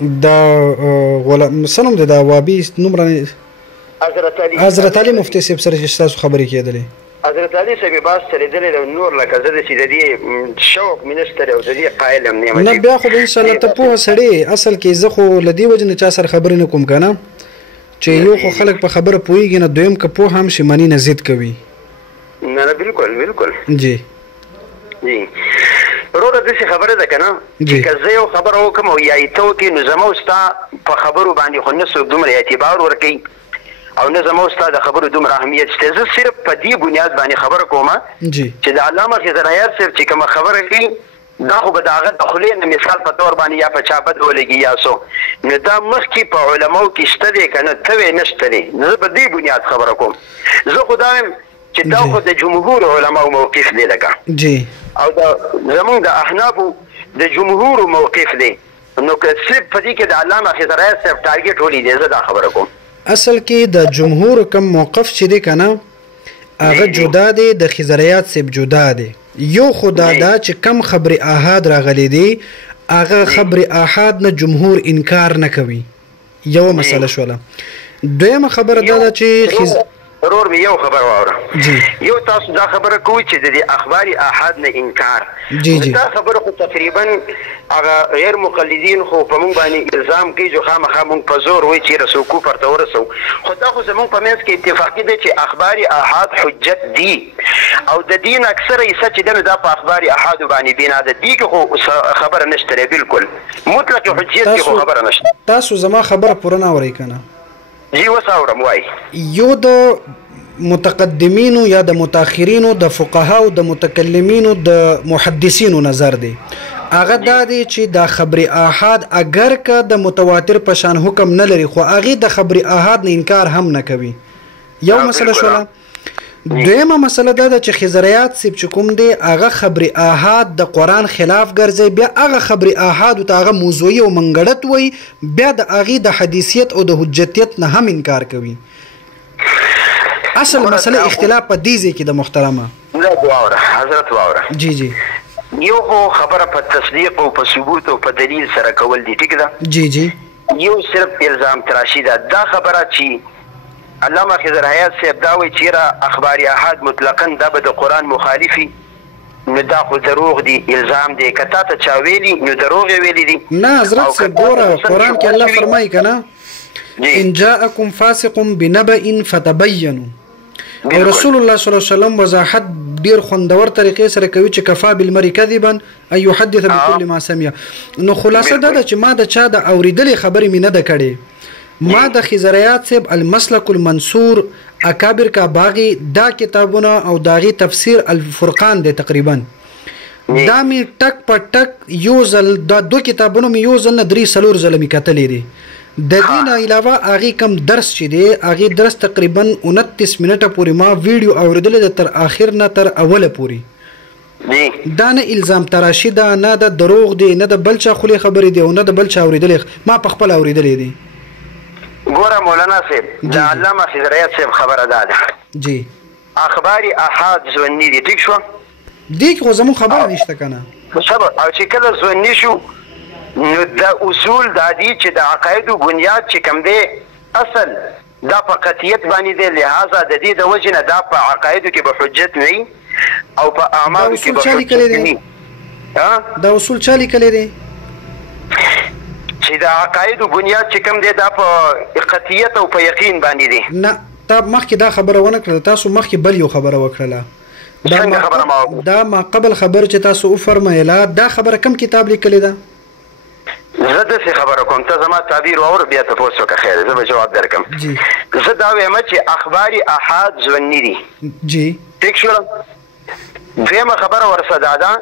دا غلام سنم د وابي نوم رانه حضرت علي مفتي صاحب سره چې تاسو خبرې کېدلې حضرت علي صاحب باز سره دلې نور لکه زه د سیدې شوق منستر او د دې قائل هم نه بیا خو ان شاء الله ته په سړی اصل کې زه خو لدی وجنه چا سره خبرې نه کوم کنه چې یو خو خلک په خبره پويږي نه دویم که په هم شي مانی نه زید کوي نه بالکل جی وروره داسې خبره ده که نه چې که زه یو خبره وکړم او یا یې ته وکړې نو زما او ستا په خبرو باندې خو نه څوک دومره اعتبار ورکوي او نه زما او ستا د خبرو دومره اهمیت شته زه صرف په دې بنیاد باندې خبره کوم چې د علامه خضر حیات صاحب چې کومه خبره کوي دا خو به د هغه د خولې نه مثال په طور باندې یا په چا بد ولګي یا څو نو دا مخکې په علماو کې شته دی که نه ته وې نه شته دی زه په دې بنیاد خبره کوم زه خو دا وایم چې دا خو د جمهور علماو موقف دی لکه او دا زمونږ د احنافو د جمهور موقف دی نو که صرف په دې کې د علامه خضر حیات صاحب ټارګېټ ولې دی زه دا خبره کوم اصل کې د جمهور کم موقف چې دی که نه هغه جدا دی د خضر حیات صاحب جدا دی یو خدا دا چې کم خبر احاد راغلی دی هغه خبر احاد نه جمهور انکار نه کوي یو مسله شوله دویمه خبره دا ده چې ضرور به یو خبر واوره یو تاسو دا خبره کوئ چې د دې اخبار احاد نه انکار دا خبره خو تقریبا هغه غیر مقلدین خو په مونږ باندې الزام کوي چې خامخا مونږ په زور وایي چې رسو کفر ته ورسو خو دا خو زمونږ په منځ کې اتفاقي دی چې اخبار احاد حجت دي او د دین اکثره حصه چې ده نو دا په اخبار احاد باندې بنا ده دې کې خو خبره نشته دی بالکل مطلق حجیت کې خو خبره نشته تاسو زما خبره پوره نه اورئ که نه جی وساورم وای یو د متقدمینو یا د متأخرینو د فقهاو د متکلمینو د محدثینو نظر دی هغه دا دی چې دا خبر احاد اگر که د متواتر په شان حکم نه لري خو هغه د خبر احاد نه انکار هم نه کوي یو مسله شوله دویمه مسله دا ده چې خضر حیات صاحب چې کوم دی هغه خبر احاد د قرآن خلاف ګرځي بیا هغه خبر احاد ته هغه موضوعي او منګړت وي بیا د هغې د حدیثیت او د حجتیت نه هم انکار کوي اصل مسله اختلاف په دې ځای کې د محترمه حضرت واوره جی یو خو خبره په تصدیق او په ثبوت او په دلیل سره کول دي ټیک ده جی یو صرف الزام تراشی ده دا خبره چې علامه خضر حیات صاحب دا وایي چې اخبار احاد مطلقا دا به د قرآن مخالفي نو دا خو دروغ دی الزام دی که تا ته چا ویلي نو دروغ یې ویلي دي نه حضرت صاحب ګوره قرآن کې الله فرمایي که نه ان جاءکم فاسق بنبأ فتبینوا او رسول الله صلی الله علیه وسلم وضاحت ډیر خوندور طریقې سره کوي چې کفا بالمرء کذبا ان يحدث بكل ما سمع نو خلاصه دا ده چې ما د چا د اوریدلې خبرې مې نه ده کړې ما د خضر حیات صاحب المسلک المنصور اکابر کا باغی دا کتابونه او داغي تفسیر الفرقان دی تقریبا دا می ټک په ټک یو ځل دا دو کتابونه می یو ځل نه درې څلور ځله می کتلې دي د دې نه علاوه هغه کم درس چې دی هغه درس تقریبا 29 منټه پورې ما ویډیو اوریدل تر اخر نه تر اوله پورې دا نه الزام تراشی ده نه د دروغ دی نه د بلچا خولي خبرې دی او نه د بلچا اوریدل ما په خپل اوریدلې دي ګوره مولانا صاحب د علامه خضر حیات صاحب خبره ده جی اخبار احاد ځونی دي ټیک شو دې خو زموږ خبره نشته کنه صبر او چې کله ځونی شو نو د اصول د دې چې د عقایدو بنیاد چې کوم دی اصل دا په قطعیت باندې دی لہذا د دې د وجه نه دا په عقایدو کې به حجت نه او په اعمالو کې به حجت نه دا اصول چا لیکلی دی چې د عقایدو بنیاد چې کوم دی دا په قطعیت او په یقین باندې دی نه تا مخکې دا خبره ونه کړله تاسو مخکې بل یو خبره وکړله دا ما قبل خبر چې تاسو وفرمایله دا خبره کم کتاب لیکلی ده زه داسې خبره کوم ته زما تعبیر واوره بیا تپوس وکړه خیر زه به جواب درکړم زه دا وایم چې اخبار احاد ځوني دي جی ټیک شوله دویمه خبره ورسه دا ده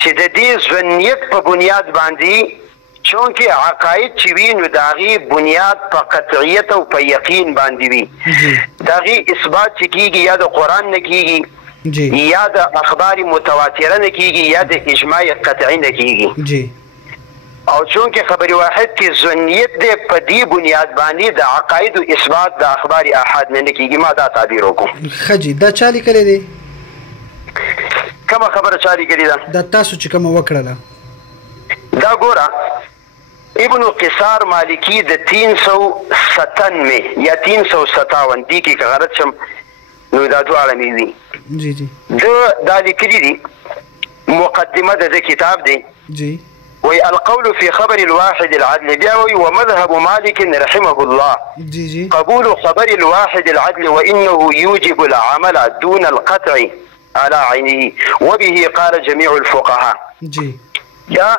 چې د دې ځونیت په بنیاد باندې چونکې عقاید چې وي نو د هغې بنیاد په قطعیت او په یقین باندې وي د هغې اثبات چې کېږي یا د قرآن نه کېږي یا د اخبار متواتره نه کېږي یا د اجماع قطعي نه کېږي او چونکه خبر واحد کې ظنیت دی په دې بنیاد باندې د عقاید او اثبات د اخبار احاد نه کېږي ما دا تعبیر وکړم خجی دا چالي کړی دی کومه خبره چالي کړی ده دا تاسو چې کومه وکړله دا ګوره ابن قصار مالکی د 397 یا 357 دی کې غلط شم نو دا دواړه مې وي. جی جی دا لیکلي دي مقدمه د کتاب دی. جی وي القول في خبر الواحد العدل بيوي ومذهب مالك رحمه الله جی جی قبول خبر الواحد العدل وإنه يوجب العمل دون القطع على عينه وبه قال جميع الفقهاء. جی دا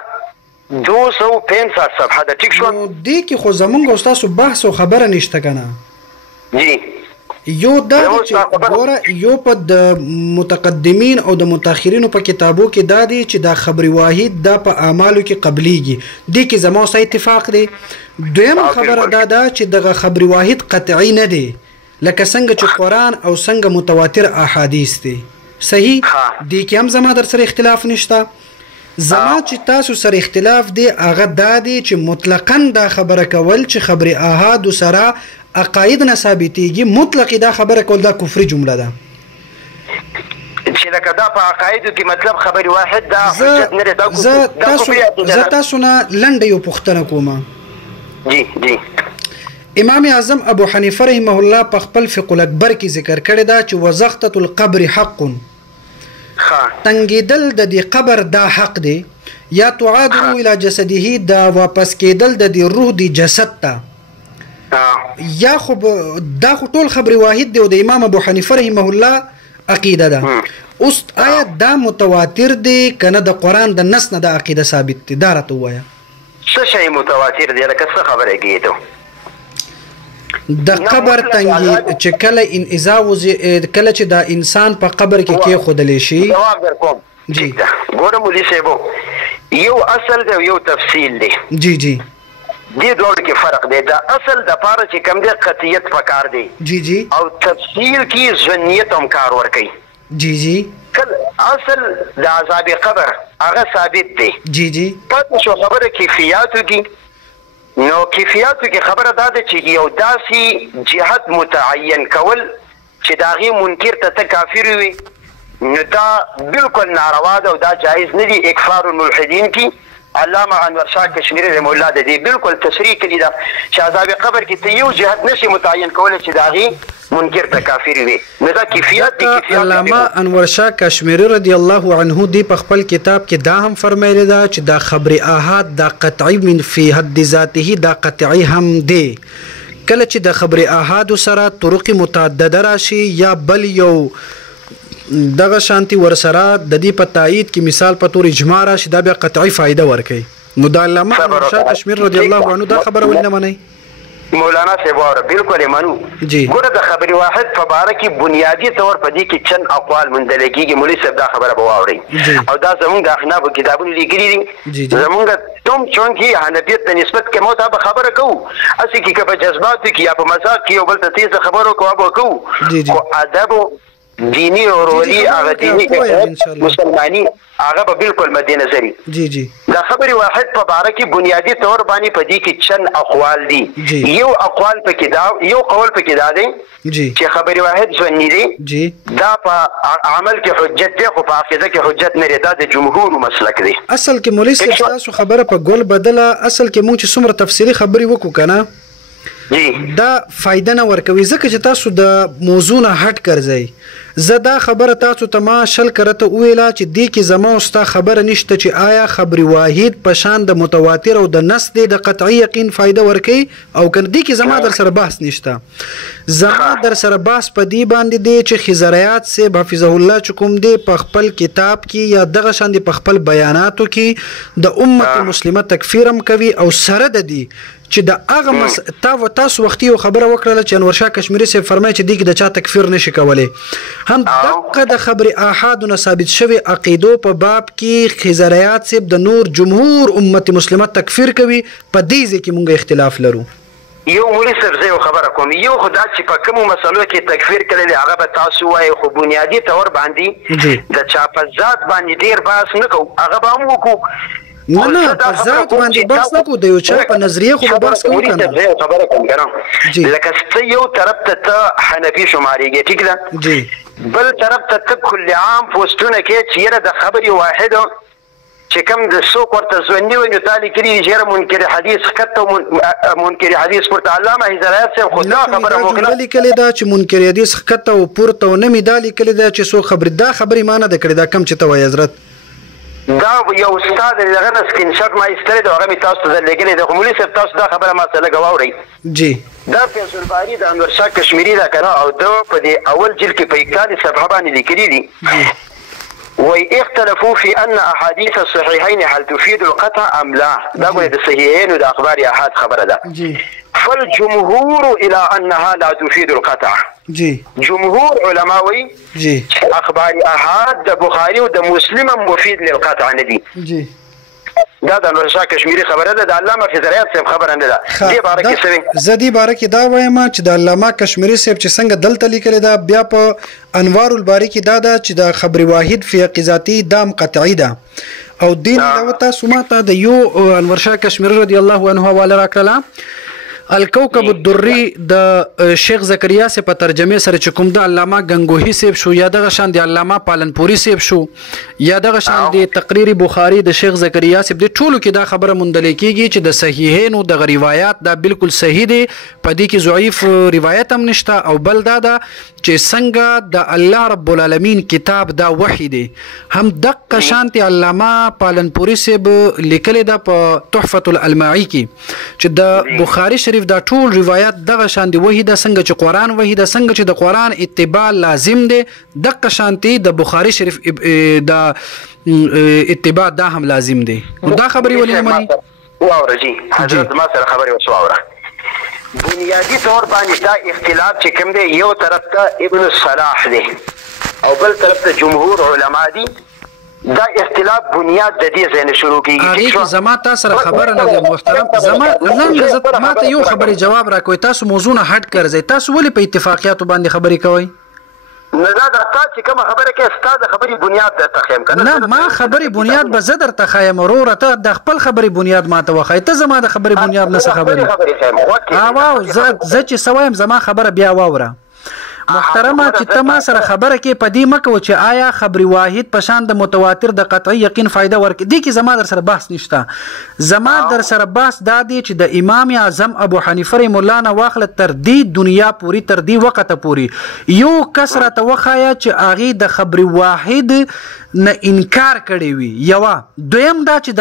265 صفحه ده ټیک شو. دې کې خو زمونږ استاد بحث او خبره نشته کنه. جی یو دا چې ګوره یو په د متقدمین او د متأخرینو په کتابو کې دا دی چې دا خبر واحد دا په اعمالو کې قبليږي. دې کې زموږ سره اتفاق دی. دویم خبره دا ده چې دغه خبر واحد قطعي نه دی لکه څنګه چې قرآن او څنګه متواتر احادیث دي. صحیح دې کې هم زما در سره اختلاف نشته. زما چې تاسو سره اختلاف دی هغه دا دی چې مطلقاً دا خبره کول چې خبر احاد سره عقاید نه ثابتېږي مطلق دا خبره کول دا کفري جمله ده. چې لکه دا په عقایدو کې مطلب خبر واحد دا حجت نه ده. زه تاسو نه لنډه یو پوښتنه کوم. جی جی امام اعظم ابو حنیفه رحمه الله په خپل فقه الاکبر کې ذکر کړی دا چې وزختة القبر حق تنګیدل د دې قبر دا حق دی یا تعاد الى جسده دا واپس کېدل د دې روح دی جسد ته یا خو دا خو ټول خبر واحد دی او د امام ابو حنیفه رحمه الله عقیده ده. اوس آیا دا متواتر دی کنه د قرآن د نص نه د عقیده ثابت دی؟ دا راته ووایه څه شی متواتر دی لکه څه خبره کېدو د قبر تنګي چې کله چې دا انسان په قبر کې کېښودلی شي. جواب درکوم. جی ګوره مولوي صاحبو یو اصل دی او یو تفصیل دی. جی جی دې دوړ کې فرق دی. دا اصل د پاره چې کم دی قطعیت پکار دی. جی جی او تفصیل کې ظنیت هم کار ورکوي. جی جی اصل د عذاب قبر هغه ثابت دی. جی جی پاتې شو خبره کیفیاتو کې. نو کیفیاتو کې خبره دا ده چې یو داسې جهت متعین کول چې د هغې منکر ته کافر وي نو دا بالکل ناروا ده او دا جایز نه دي. اکفار الملحدین کې علامه انور شاه کشمیری رحمه الله د دې بالکل تشریح کړي ده چې عذاب قبر کې ته یو جهت نشي متعین کولی چې د هغې منکر ته کافر وي. نو دا کیفیت دي. علامه انور شاه کشمیری رضی الله عنه دی په خپل کتاب کې دا هم فرمایلی ده چې دا خبر احاد دا قطعی من فی حد ذاته دا قطعی هم دی. کله چې د خبر احاد سره طرق متعدده راشي یا بل یو دغه شانتي ورسره د دې په تایید کې مثال په تور اجماع راشي دا بیا قطعي فائده ورکوي. نو د علامه انور شاه کشمیری رضی الله عنه دا خبره ولې نه منئ؟ مولانا صاحب واوره بالکل یې منو. ګوره د خبر واحد په باره کې بنیادي طور په دې کې چند اقوال موندلی کېږي. مولوي صاحب دا خبره به واورئ او دا زمونږ د احنافو کتابونو لیکلي دي. زمونږ توم چونکې حنفیت ته نسبت کې مو ته به خبره کوو هسې کې که په جذباتو کې یا په مزاق کې یو بل ته تیزه خبرو کوو به کوو خو ادب دینی او رولی هغه دینی مسلمانی هغه به بالکل مد نظری. جی جی دا خبر واحد په باره کې بنیادی طور باندې په دې کې چند اقوال دي. یو اقوال پکې دا یو قول پکې دا دی چې خبر واحد ځنی دی دا په عمل کې حجت دی خو په عقیده کې حجت نه دی. دا د جمهور مسلک دی. اصل کې مولوي صاحب تاسو خبره په ګول بدله اصل کې مونږ چې څومره تفصیلي خبرې وکړو کنه دا فائدہ نه ورکوي ځکه چې تاسو د موضوع نه هټ ګرځئ. زه دا خبره تاسو ته ما شل کرته وویله چې دې کې زما او ستا خبره نشته چې آیا خبر واحد په شان د متواتر او د نص دی د قطعي یقین فائدہ ورکوي او که دې کې زما در سره بحث نشته. زما در سره بحث په دې باندې دی چې خضریات صاحب حفظه الله چې کوم دی په خپل کتاب کې یا دغه شان دی په خپل بیاناتو کې د امت مسلمه تکفیر هم کوي او سره د دې چې د هغه تاسو وختي یو خبره وکړله چې انور شاه کشمیری صاحب فرمایي چې دې کې د چا تکفیر نشي کولی. هم دقه د خبر احادونه ثابت شوی عقیدو په باب کې خضریات صاحب د نور جمهور امت مسلمه تکفیر کوي. په دې ځای کې مونږ اختلاف لرو. یو مولوي صاحب زه یو خبره کوم. یو خو دا چې په کومو مسلو کې تکفیر کړی دی هغه به تاسو وایئ خو بنیادي طور باندې د چا په ذات باندې ډېر بحث نه کوو. هغه به هم وکړو نه نه په ذات باندې بحث نه کوو. د یو چا په نظریه خو به بحث کوو که نه. خبره کوم که نه لکه ته یو طرف ته حنفي شمارېږې ټیک ده بل طرف ته کل عام پوسټونه کې چې یاره د خبرې واحد چې کوم د څوک ورته ځواني وي نو تا لیکلي دي چې منکر حدیث ښکته منکر حدیث پورته علامه هدایت صاحب خو دا خبره وکړه لیکلې ده چې منکر حدیث ښکته او پورته او نه مې دا لیکلې ده چې څوک خبرې دا خبرې ما نه ده کړې دا کم چې ته وایې حضرت دا یو استاد دغه نه سکرین شاټ ما ایستلی دی هغه مې تاسو ته درلیږلی دی خو مولوي صاحب تاسو دا خبره ما څه لږه واورئ جی دا فیض الباري د انور شاه کشمیري ده که نه او ده په دې اول جلد کې په 41 صفحه باندې لیکلي دي وی اختلفوا في ان احاديث الصحيحين هل تفيد القطع ام لا دا ګوره د صحیحین او د اخبار احاد خبره ده فالجمهور الى انها لا تفيد القطع جی جمهور علماوی جی اخبار احاد د بخاری او د مسلم مفید للقطع نه دي جی دا د انور شاه کشمیري خبره ده د علامه فیض صاحب خبره نه ده دې باره کې څه زه دې باره کې دا وایم چې د علامه کشمیري صاحب چې څنګه دلته لیکلی ده بیا په انوار الباری کې دا ده چې د خبر واحد فی قضاتی دام قطعی ده او دین دا تاسو ماته د یو انور شاه کشمیري رضی الله عنه حواله راکړه الکوكب الدری د شیخ زکریا سے په ترجمه سره چې کوم د علامه غنگوهی صاحب شو یا دغه شان د علامه پالنپوری صاحب شو یا دغه شان د تقریر بخاری د شیخ زکریا صاحب د ټولو کې دا خبره مندل کیږي چې د صحیحین او د روایت دا بالکل صحیح دي په دې کې ضعیف روایت هم نشته او بل دا چې څنګه د الله رب العالمین کتاب دا وحی دی هم دغه شانتي علامه پالنپوری صاحب لیکلی دا په تحفه الالماعی کې چې د بخاری شریف دا ټول روایت دغه شان دی وحی دا څنګه چې قرآن وحی دا څنګه چې د قرآن اتباع لازم دی دغه شانتي د بخاری شریف دا اتباع دا هم لازم دی دا خبري ولې مني واوره جی حضرت ما سره خبري وسو واوره بنیادی طور باندې دا اختلاف چې کوم دی یو طرف ته ابن الصلاح دی او بل طرف ته جمهور علما دي دا اختلاف بنیاد د دې ځای نه شروع کیږي زما تاسو سره خبره نه ده محترم زما زه ما ته یو خبري جواب راکوي تاسو موضوع نه هټ کړئ تاسو ولې په اتفاقیاتو باندې خبري کوئ نه دا تاسو کوم خبره کې استاد خبري بنیاد درته خیم کنه نه ما خبري بنیاد به زه درته خایم وروره ته د خپل خبري بنیاد ماته وخای ته زما د خبري بنیاد نه څه خبري واو زه چې سوایم زما خبره بیا واوره محترمه چې ته ما سره خبره کې پدې مکو چې آیا خبر واحد په شان د متواتر د قطعي یقین فائدہ ورکړي دي کې زما در سره بحث نشته زما در سره بحث دا دی چې د امام اعظم ابو حنیفه رحم الله نه واخله تر دې دنیا پوری تر دې وخت پوری یو کثرت وخایا چې اغي د خبر واحد نه انکار کړی وي یو دویم دا چې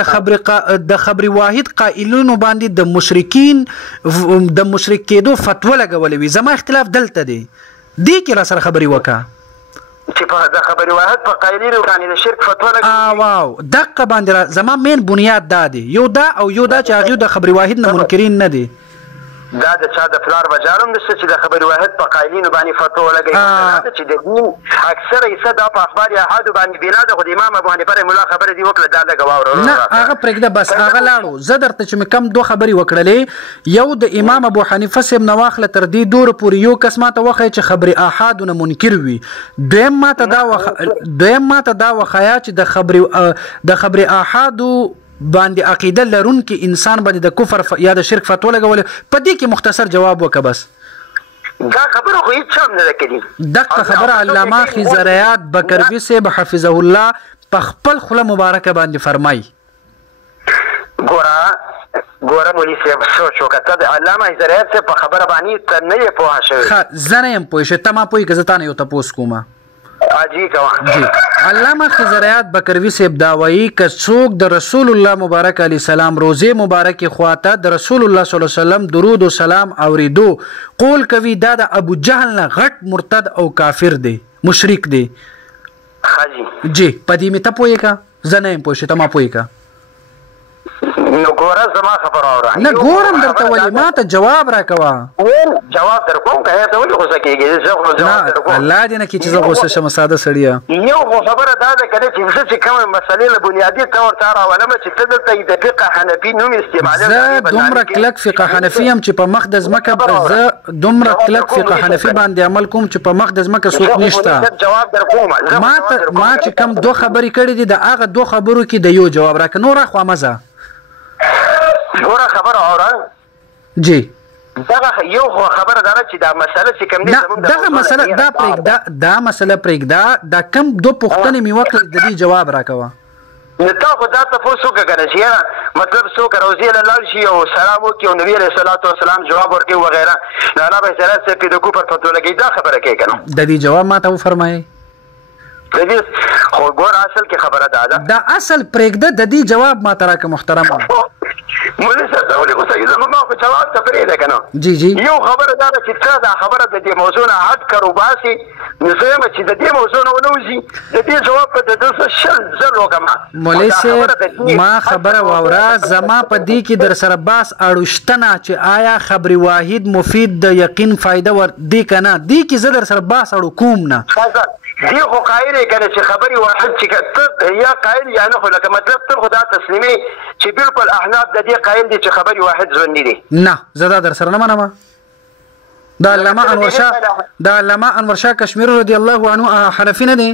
د خبر واحد قائلونو باندې د مشرکین د مشرک کېدو فتوا لګولې وي زما اختلاف دلته دی دی کې را سره خبري وکا چې په د خبري واحد په قایلینو باندې د شرک فتوا لګي واو دغه باندې زما مین بنیاد دا دی یو دا او یو دا چې هغه د خبري واحد نه منکرین نه دي دا د چا د فلار بجارم نشته چې د خبري واحد په قایلینو باندې فتوا لګي چې د دین اکثره یې دا په اخبار احاد باندې بنا د امام ابو حنیفه رحم الله خبره دی وکړه دا لګاوره نه هغه پرېږده بس هغه لاړو زه درته چې کم دوه خبري وکړلې یو د امام ابو حنیفه سیم نواخله تر دې دور پورې یو قسمه ته وخی چې خبري احاد نه منکر وي دویم ماته دا وخایا چې د خبري احاد باندې عقیده لرون کې انسان باندې د کفر یا د شرک فتوا لګول په دې کې مختصر جواب وکړه بس دا خبره خو هیڅ هم نه کړي دغه خبره علامه خزریات بکروی صاحب حفظه الله په خپل خله مبارکه باندې فرمای ګوره مولوی صاحب سوچ وکړه د علامه خزریات په خبره باندې ته نه یې پوه شوی زه نه یم پوه شوی ته ما پوهی که زه تا نه یو تپوس کومه جی علامه خزریات بکروی صاحب دا وایي که څوک د رسول الله مبارک علیه السلام روزه مبارک خواته د رسول الله صلی الله علیه وسلم درود و سلام اوریدو قول کوي دا د ابو جهل نه غټ مرتد او کافر دی مشرک دی جی پدې می ته پوهی کا زه نه یم پوه شوی ته ما پوهی کا نو ګوره زما خبر اوره نه ګورم درته ولې ما ته جواب راکوه جواب در کوم که ته ولې غوسه کېږې زه خو جواب در کوم الله دې نه کړي چې زه غوسه شم ساده سړیه یو خو خبره دا ده که چې زه چې کومې مسلې له بنیادي طور ته راولم چې ته دلته د فقه حنفي نوم استعمالوې زه دومره کلک فقه حنفي یم چې په مخ د ځمکه زه دومره کلک فقه حنفي باندې عمل کوم چې په مخ د ځمکه څوک نشته جواب در کوم ما چې کوم دوه خبرې کړې دي د هغه دوه خبرو کې د یو جواب راکړه نور خوا مزه ګوره خبره اوره جی دغه یو خبره دا چې دا مسله چې کوم دي دغه مسله دا مسله پرېږده دا کم دو پوښتنې مې وکړې د دې جواب راکوه نو تا خو دا تپوس وکړه که نه چې یاره مطلب څوک روضې له لاړ شي او سلام وکړي او نبي علیه الصلاة وسلام جواب ورکوي وغیره نو الله به سراج صاحب پې د کفر فتوا لګوي دا خبره کوي که نه د دې جواب ما ته وفرمایئ د دې خو ګوره اصل کې خبره دا ده دا اصل پرېږده د دې جواب ما ته راکړه محترمه مولوي صاحب ته ولې غوسه کېږي ما خو جواب ته پرېږده که نه جی جی یو خبره دا ده چې ته دا خبره د دې موضوع نه هټ کر وباسي نو زه یم چې د دې موضوع نه ونه وځي د دې جواب به د ده څه 100 ځل وکړم مولوي صاحب ما خبره واوره زما په دې کې در سره باس اړوشتنه چې آیا خبر واحد مفید د یقین فایده ور دی که نه دې کې زه در سره باس اړو کوم نه دی خو قایل یې که نه چې خبرې واحد چې ته یا قایل یا نه خو لکه مطلب ته خو دا تسلیمې چې بلکل احناف د دې قایل دي چې خبرې واحد ژوندي دي نه زه دا در سره نه منم دا علامه انور شاه کشمیری رضی الله عنه حنفي نه دی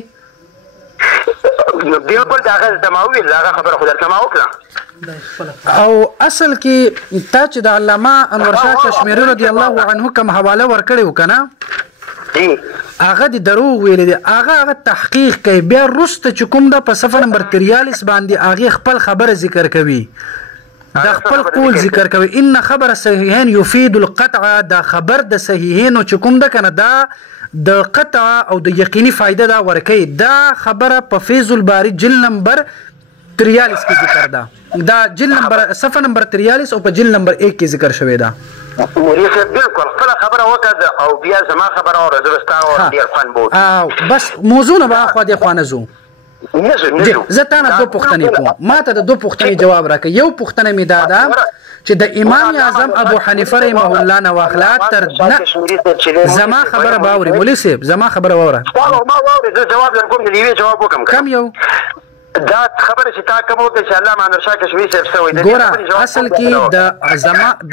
بلکل دا هغه درته ما وویل هغه خبره خو درته ما وکړه او اصل کې تا چې د علامه انور شاه کشمیری رضی الله عنه کوم حواله ورکړې و که نه هغه د دروغ ویل دي هغه تحقیق کوي بیا وروسته چې کوم ده په صفحه نمبر 43 باندې هغې خپل خبره ذکر کوي دا خپل قول ذکر کوي ان خبر صحیحین یفید القطع دا خبر د صحیحینو چې کوم ده که نه دا د قطع او د یقیني فایده دا ورکوي دا خبره په فیض الباری جلد نمبر 43 کې ذکر ده دا جلد نمبر صفحه نمبر 43 او په جلد نمبر 1 کې ذکر شوی ده مولوي صاحب بلکل خپله خبره وکړه او بیا زما خبره واوره زه به ستا ډېر خوند به وکړم بس موضوع نه به اخوا دېخوا نه ځو زه تا نه 2 پوښتنې کوم ما ته د 2 پوښتنې جواب راکړه یو پوښتنه مې دا ده چې د امام اعظم ابو حنیفه رحمه الله نه واخله تر زما خبره به اورې مولوي صاحب زما خبره واوره ما واورې زه جواب درکوم د یوې جواب وکړم کم یو دا خبره چې تا کوم وکړه چې علامه انور شاه کشمیری صاحب څه وایي ګوره اصل کې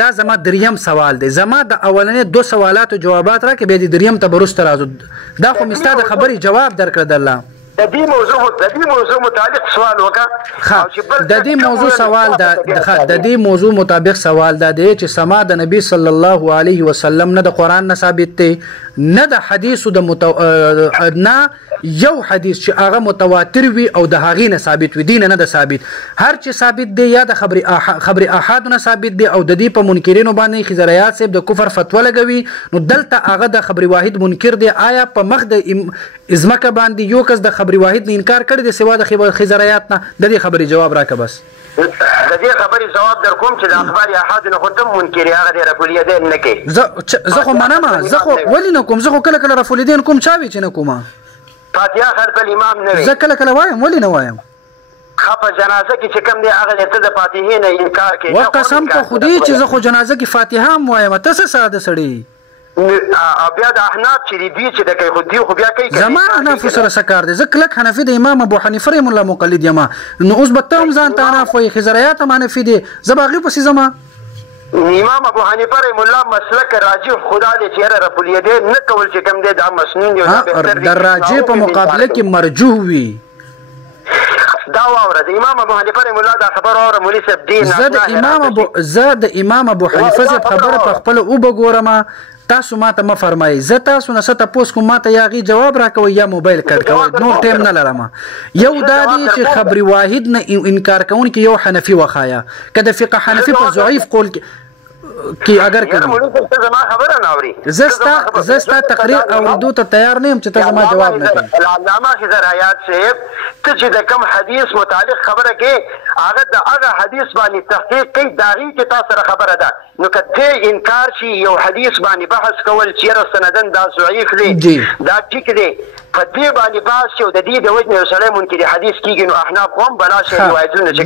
دا زما دریم سوال دی زما د اولنې 2 سوالاتو جوابات راکړه بیا د دریم ته به وروسته راځو دا خو مې ستا د خبرې جواب درکړه درله د دې موضوع متعلق سوال وکړه د دې موضوع مطابق سوال دا دی چې سما د نبی صلی الله علیه وسلم نه د قرآن نه ثابت دی نه د حدیثو د نه یو حدیث چې هغه متواتر وي او د هغې نه ثابت وي دین نه د ثابت هر چې ثابت دی یا د خبر احاد نه ثابت دی او د دې په منکرینو باندې خضریات صاحب د کفر فتوا لګوي نو دلته هغه د خبر واحد منکر دی آیا په مخ د ازمکه باندې یو کس د خبر واحد نه انکار کړی دی سوا د خضریات نه د دې خبرې جواب راکړه بس د دې خبرې جواب در کوم چې د اخبار احاد نه خو ته منکر هغه د رفع الیدین نه کوي زه خو منم زه خو ولې نه کوم زه خو کله کله رفع الیدین کوم چا وی چې نه کومه فاتحه خلف الامام نه وي زه کله کله وایم ولې نه وایم په جنازه کې چې کوم دی هغه ته د فاتحې نه انکار کوي وقسم په خدای چې زه خو جنازه کې فاتحه هم وایم ته څه ساده سړی بیا د احناف چې دوی چې د کوي خو دوی خو بیا کوي زما احناف سره څه کار دی زه کلک حنفي د امام ابو حنیفه رحمه الله مقلد یم نو اوس به ته هم ځان ته احناف وایي خضریات هم حنفي دي زه به هغې پسې ځم امام ابو حنیفه رحمه الله مسلک راجح خدا دې چې رفع الیدین نه کول چې کوم دی دا مسنون دی د راجح په مقابله کې مرجوح وي دا واوره د امام ابو حنیفه رحمه الله دا خبر اوره مولوي صاحب دین زه د امام ابو حنیفه صاحب خبره په خپله وبګورم تاسو ماته ما فرمایي زه تاسو نه څه تپوس کوم ماته یا هغې جواب راکوئ یا موبایل کټ کوئ نور ټایم نه لرم یو دا دی چې خبر واحد نه انکار کوونکي یو حنفي وښایه که د فقه حنفي په ضعیف قول کې اگر زه ستا تقریر اورېدو ته تیار نه یم چې ته زما جواب نه کوې علامه خضریات صاحب ته چې د کوم حدیث متعلق خبره کوې هغه د هغه حدیث باندې تحقیق کوي د هغې کې تا سره خبره ده نو که دې انکار شي یو حدیث باندې بحث کول چې یاره سندن دا ضعیف دی دا ټیک دی په دې باندې بحث شي او د دې د وجې نه یو سړی منکر حدیث کېږي نو احناف هم بلا شی روایتونه چې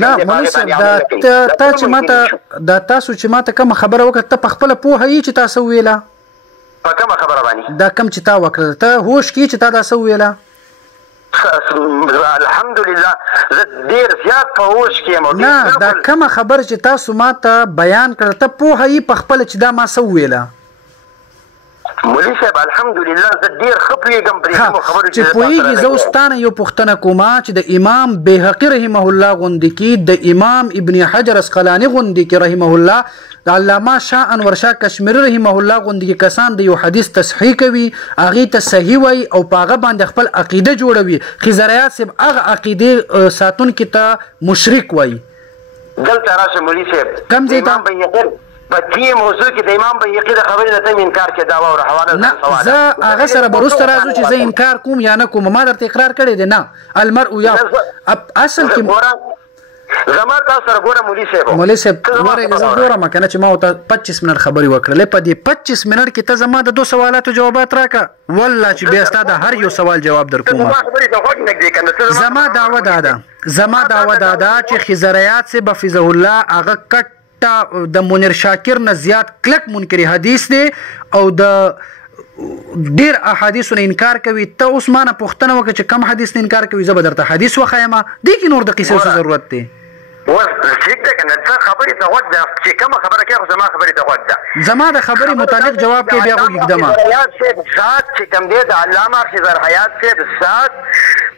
کوم دا تاسو چې ماته کومه خبره وکړه ته په خپله پوهه یې چې تا څه وویله په کومه خبره باندې دا کوم چې تا وکړه ته هوش کې چې تا دا څه وویله الحمدلله زه ډېر زیات په هوش کې یم نه دا کومه خبره چې تاسو ماته بیان کړه ته پوهه یې په خپله چې دا ما څه وویله مولوي صاحب الحمدلله زه ډېر ښه پوهېږم پرې کومو خبرو چې پوهېږي زه اوس تا نه یو پوښتنه کوم چې د امام بیهقي رحمه الله غوندې کې د امام ابن حجر اسقلاني غوندې کې رحمه الله د علامه شاه انور شاه کشمیری رحمه الله غوندې کې کسان د یو حدیث تصحیح کوي هغې ته صحیح وایي او په هغه باندې خپل عقیده جوړوي خضریات صاحب هغه عقیدې ساتونکي ته مشرک وایي دلته راشه مولوي صاحب کوم ځای ته په دې موضوع کې د امام بیهقي د خبرې نه ته انکار کې دعوا او حواله نه زه هغه سره به وروسته راځو چې زه انکار کوم یا نه کوم ما درته اقرار کړی دی نه المرء یا اصل کې زما تاسو سره ګوره مولوي صاحب ورګه زه ګورم کنه چې ما ته 25 منټ خبرې وکړلې په دې 25 منټ کې ته زما د 2 سوالاتو جوابات راکا والله چې بیا ستاسو د هر یو سوال جواب درکوم زما دعوه دادا چې خضریات سے بفزه الله هغه کټ د منیر شاکر نه زیات کلک منکر حدیث دی او د ډیر احادیثو نه انکار کوي ته اوس ما نه پوښتنه وکړه چې کم حدیث نه انکار کوي زه به درته حدیث وښیم دې کې نور د قصې څه ضرورت دی ٹھیک ده کنه ته خبرې ته غوږ ده چې کومه خبره کوي خو زما خبرې ته غوږ ده زما د خبرې متعلق جواب کې بیا غوږ ږدم حیات صاحب ذات چې کوم دی د علامه خضر حیات صاحب ذات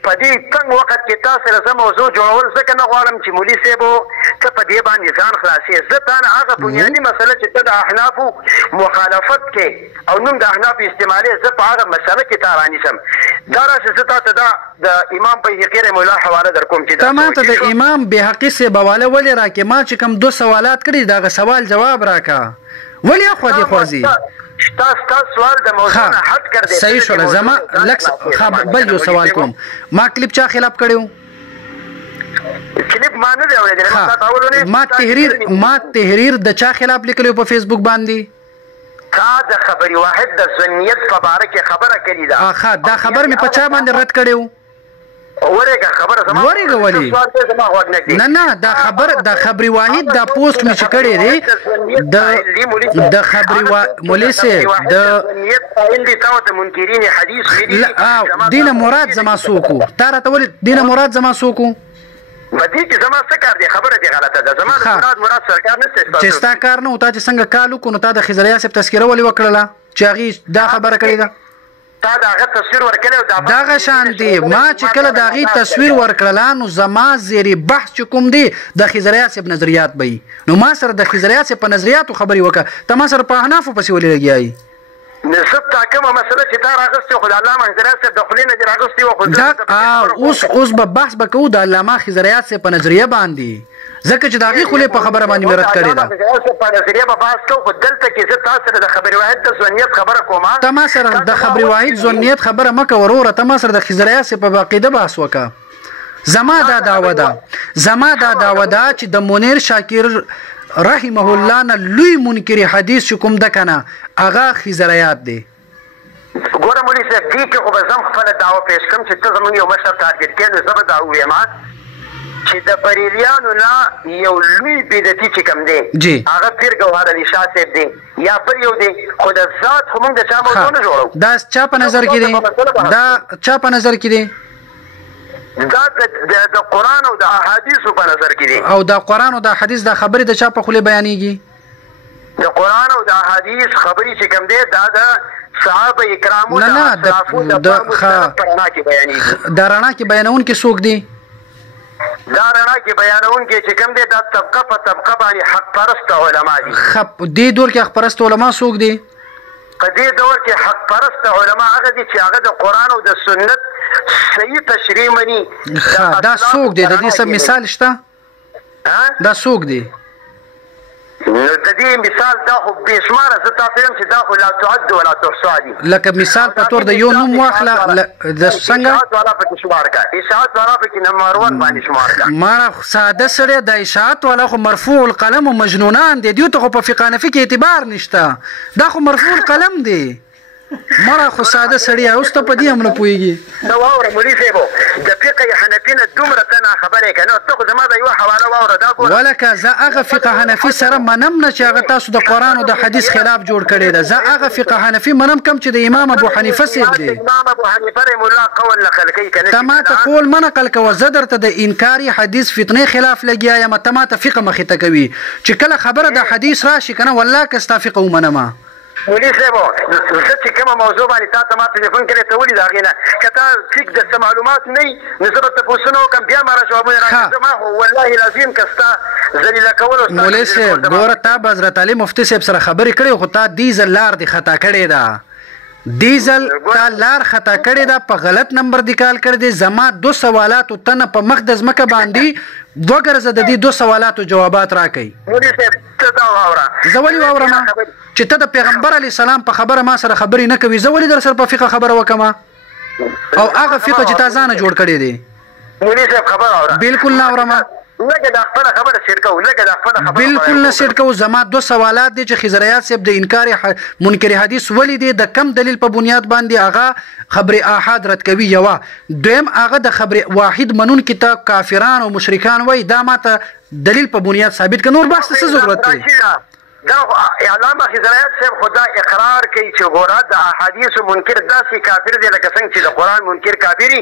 په دې تنګ وخت کې تاسو سره زه موضوع جوړول ځکه نه غواړم چې مولوي صاحب ته په دې باندې ځان خلاصې زه تا نه هغه بنیادي مسله چې ته د احنافو مخالفت کې او نوم د احنافو استعمالي زه په هغه مسله کې تا رانیسم دا راسه زه تاسو ته د امام بیهقي رحمه الله حواله در کوم چې ته ماته د امام بیهقي صاحب حواله ولې راکې ما چې کوم 2 سوالات کړي دغه سوال جواب راکا ولې خو دې خوځي تاسو سوال د موضوع نه هټ کړ دې صحیح شو زما لکس بل یو سوال کوم ما کلیپ چا خلاف کړیو کلیپ ما نه دی اورېدلی ما تحریر د چا خلاف لیکلو په فیسبوک باندې تا د خبري واحد د سنیت په باره کې خبره کړې ده دا خبر مې په چا باندې رد کړیو ورګه خبره زما ورګه ولي نه دا خبري واحد دا پوسټ مې چې کړی دی د خبري مولوي صاحب د منکرین حدیث دینه مراد زما سوکو تا راته ولې دینه مراد زما سوکو بدی کې زما څه کار دی خبره دی غلطه ده زما مراد سرکار نشته چې ستا کار نه وتا چې څنګه کالو کو نو تا د خضریات صاحب تذکره ولې وکړله چې هغه دا خبره کړې ده تا دا هغه تصویر ورکړی او دغه شان دی ما چې کله دا هغه تصویر ورکړله نو زما زیری بحث چې کوم دی د خضریات صاحب نظریات به نو ما سره د خضریات صاحب په نظریاتو خبرې وکړه ته ما سره په احنافو پسې ولې لګیایي نسب تا کومه مسله چې تا راغستې خو د علامه خضریات صاحب د خولې نه دې راغستې وه اوس به بحث به کوو د علامه خضریات صاحب په نظریه باندې ځکه چې د هغې خولې په خبره باندې مې رد کړې ده په نظریه به بحث کوو خو دلته کې زه تا سره د خبري واحد د ځوانیت خبره کوم ته ما سره د خبري واحد ځوانیت خبره مه کوه وروره ته ما سره د خضریات صاحب په عقیده بحث وکړه زما دا دعوه ده چې د منیر شاکر رحمه الله نه لوی منکر حدیث چې کوم ده کنه هغه خضریات دی ګوره مولوي صاحب دې کې خو به زه هم خپله دعوه پیش کړم چې ته زموږ یو مشر ټارګېټ کړې نو زه به دا ووایم چې د بریلیانو نه یو لوی بدعتي چې کوم دی هغه پیر ګوهر علي شاه صاحب دی یا بل یو دی خو د ذات خو موږ د چا موضوع نه جوړو دا چا په نظر کې دی دا د قرآن او د احادیثو په نظر کې دی او د قرآن او د احادیث دا خبرې د چا په خولې بیانېږي د قرآن او د احادیث خبرې چې کوم دی دا د صحابه کرامو د رڼا کې بیانونکي څوک دی دا رڼا کې بیانونکي چې کوم دی دا طبقه په طبقه باندې حق پرست علما دي دې دور کې حق پرست علما څوک دي په دې دور کې حق پرست علما هغه دي چې هغه د قرآن او د سنت صحیح تشریح مني دا څوک دی د دې څه مثال شته دا څوک دی نو د دې مثال دا خو بېشماره زه تاسو یم چې دا خو لا تعد ولا تحصا دي لکه مثال په طور د یو نوم واخله د څنګه اشاعت والا پکې شمار کا اشاعت والا پکې نمبر 1 باندې شمار کا ما ساده سره د اشاعت والا خو مرفوع القلم او مجنونان دي دوی ته خو په فقه حنفي کې اعتبار نشته دا خو مرفوع القلم دی مړه خو ساده سړی اوس ته په دې هم نه پوهېږي نو واوره مولوي صاحب د فقه حنفي نه دومره ته ناخبره که نه ته خو زما د یوه حواله واوره دا ګوره ولکه زه هغه فقه حنفي سره منم نه چې هغه تاسو د قرآن او د حدیث خلاف جوړ کړی ده زه هغه فقه حنفي منم کم چې د امام ابو حنیفه صاحب دی امام ابو حنیفه رحم الله قول نقل کوي که نه ته ما ته قول مه نقل کوه زه درته د انکاري حدیث فتنې خلاف لګیا یم ته ما ته فقه مخې ته کوي چې کله خبره د حدیث راشي که نه والله که ستا فقه ومنمه مولوي صاحب زه چې کومه موضوع باندې تا ته ما ټلیفون کړی ته ولې د هغې نه که تا ټیک درته معلومات نه وي نو زه به تپوسونه وکړم بیا ما را جوابونه راکړي زما خو والله لازم که ستا ذلیله کولو مولوي صاحب ګوره تا به حضرت علي مفتي صاحب سره خبرې کړې خو تا دې ځل لار دې خطا کړې ده دیزل تا لار خطا کړې ده په غلط نمبر دی کال کړی دی زما 2 سوالاتو تنه په مخ د ځمکه باندې وګرځه د دې 2 سوالاتو جوابات راکړئ مولوي صاحب ته دا واوره زه ولې واورم چې ته د پیغمبر علی السلام په خبره ما سره خبرې نه کوي زه ولې در سره په فقه خبره وکم او هغه فقه چې تا ځانه جوړ کړی دی مولوي صاحب خبره واوره بالکل نه اورم لکه د خپل خبره سیټ کوو لکه د خپل خبره بالکل نه سیټ کوو زما 2 سوالات دي چې خضریات صاحب د انکار منکر حدیث ولې دي د کم دلیل په بنیاد باندې هغه خبر احاد رد کوي یو دویم هغه د خبر واحد منون کتاب کافران او مشرکان وای دا ماته دلیل په بنیاد ثابت ک نور بس څه ضرورت دی دا علامه خضریات صاحب خدا اقرار کوي چې غورا د احادیث منکر داسې کافر دی لکه څنګه چې د قران منکر کافری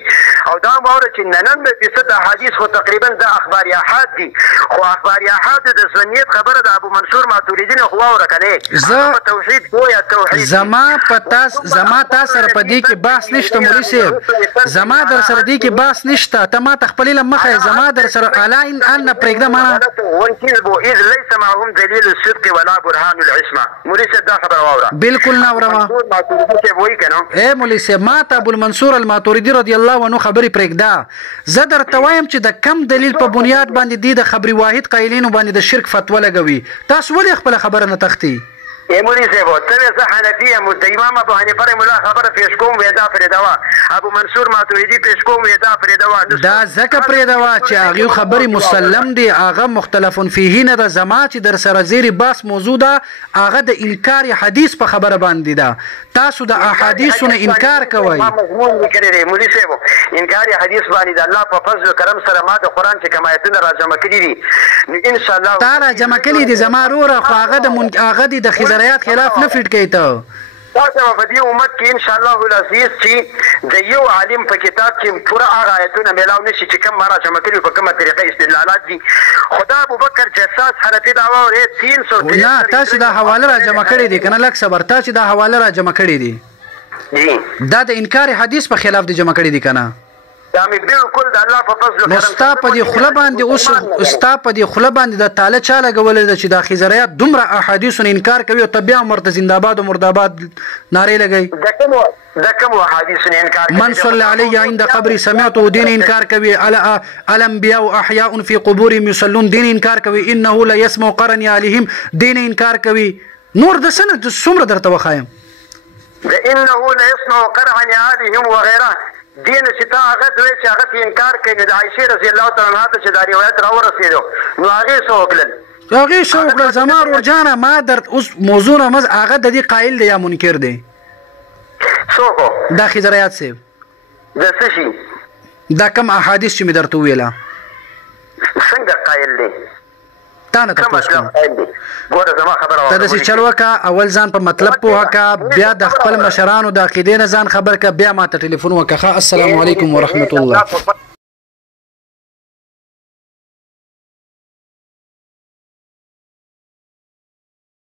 او دا موره چې 99% احادیث خو تقریبا د اخبار احاد دي خو اخبار احاد د ځنیت خبره د ابو منصور ماتوریدی نه خو ورکنه زه توحید گویا توحید زما تاسو سره په دې کې بحث نشته مولوي صاحب زما در سره دې کې بحث نشته ته ما تخپل مخه زما در سره اعلی ان پرېږده ما ونکذبوا اذ ليس معهم دليل الصدق ولا برهان العصمه مولوي صاحب دا خبر واوره بالکل نه اورم اے مولوي صاحب ما ته ابو المنصور الماتوریدی رضی الله عنه خبري پرېږده زه درته وایم چې د کم دلیل په بنیاد باندې د خبري واحد قایلینو باندې د شرک فتوا لګوي تاسو ولې خپل خبره نه تختی اے مولوي صاحب ته زه حنفی یم د امام ابو حنیفه رحمه الله خبره پیش کوم ودا پرېدوا ابو منصور ماتوریدی پیش کوم ودا پرېدوا دا زکه پرېدوا چې هغه خبري مسلم دی هغه مختلف فيه نه د زما چې در سره زیری باس موضوع ده هغه د انکار حدیث په خبره باندې ده تاسو د احادیثونو انکار کوئ مضمون وکړی دی مولوي صاحب انکار حدیث باندې د الله په فضل او کرم سره ما د قران چې کمایتونه راجمع کړي دي نو ان شاء الله تعالی جمع کړي دي زما روره خو هغه د خضریات خلاف نه فټ کوي ته تاسو په دې امت کې ان شاء الله العزیز چې د یو عالم په کتاب کې پوره هغه آیتونه ملاو نشي چې کوم مارا جمع کړي په کومه طریقه استدلالات دي خدا ابوبکر جساس حنفی دعوا او 300 نه تاسو دا حواله را جمع کړي دي کنه لک صبر تاسو دا حواله را جمع کړي دي دا د انکار حدیث په خلاف دي جمع کړي دي کنه دا مې بالکل د الله په فضل او کرم ستا په دې خله باندې اوس ستا په دې خله باندې د تعالی چا لګولې چې د خضریات دومره احادیثونو انکار کوي او تبع مرته زنده‌باد او مرده‌باد نارې لګي دا کوم احادیثونو انکار من صلی علی عند قبر سمعت دین انکار کوي الانبیاء احیاء فی قبورهم یصلون دین انکار کوي انه لا يسمع قرن علیهم دین انکار کوي نور د سنه د څومره درته وخایم انه لا يسمع قرن علیهم وغيره دین چې تا هغه دوی چې هغه انکار کوي د عائشه رضی الله تعالی عنها ته چې دا روایت راورسېدو نو هغه څه وکړل هغه څه وکړل زما ورجانه ما در اوس موضوع مز هغه د دې قائل دی یا منکر دی څوک دا خضریات صاحب د څه شي دا کم احادیث چې می درته ویلا څنګه قائل دی تا نه تاسو ګوره زما خبره ته د چل وکا اول ځان په مطلب پوها کا بیا د خپل مشرانو د عقیدې نه ځان خبر کا بیا ما ته ټلیفون وکړه السلام علیکم ورحمت الله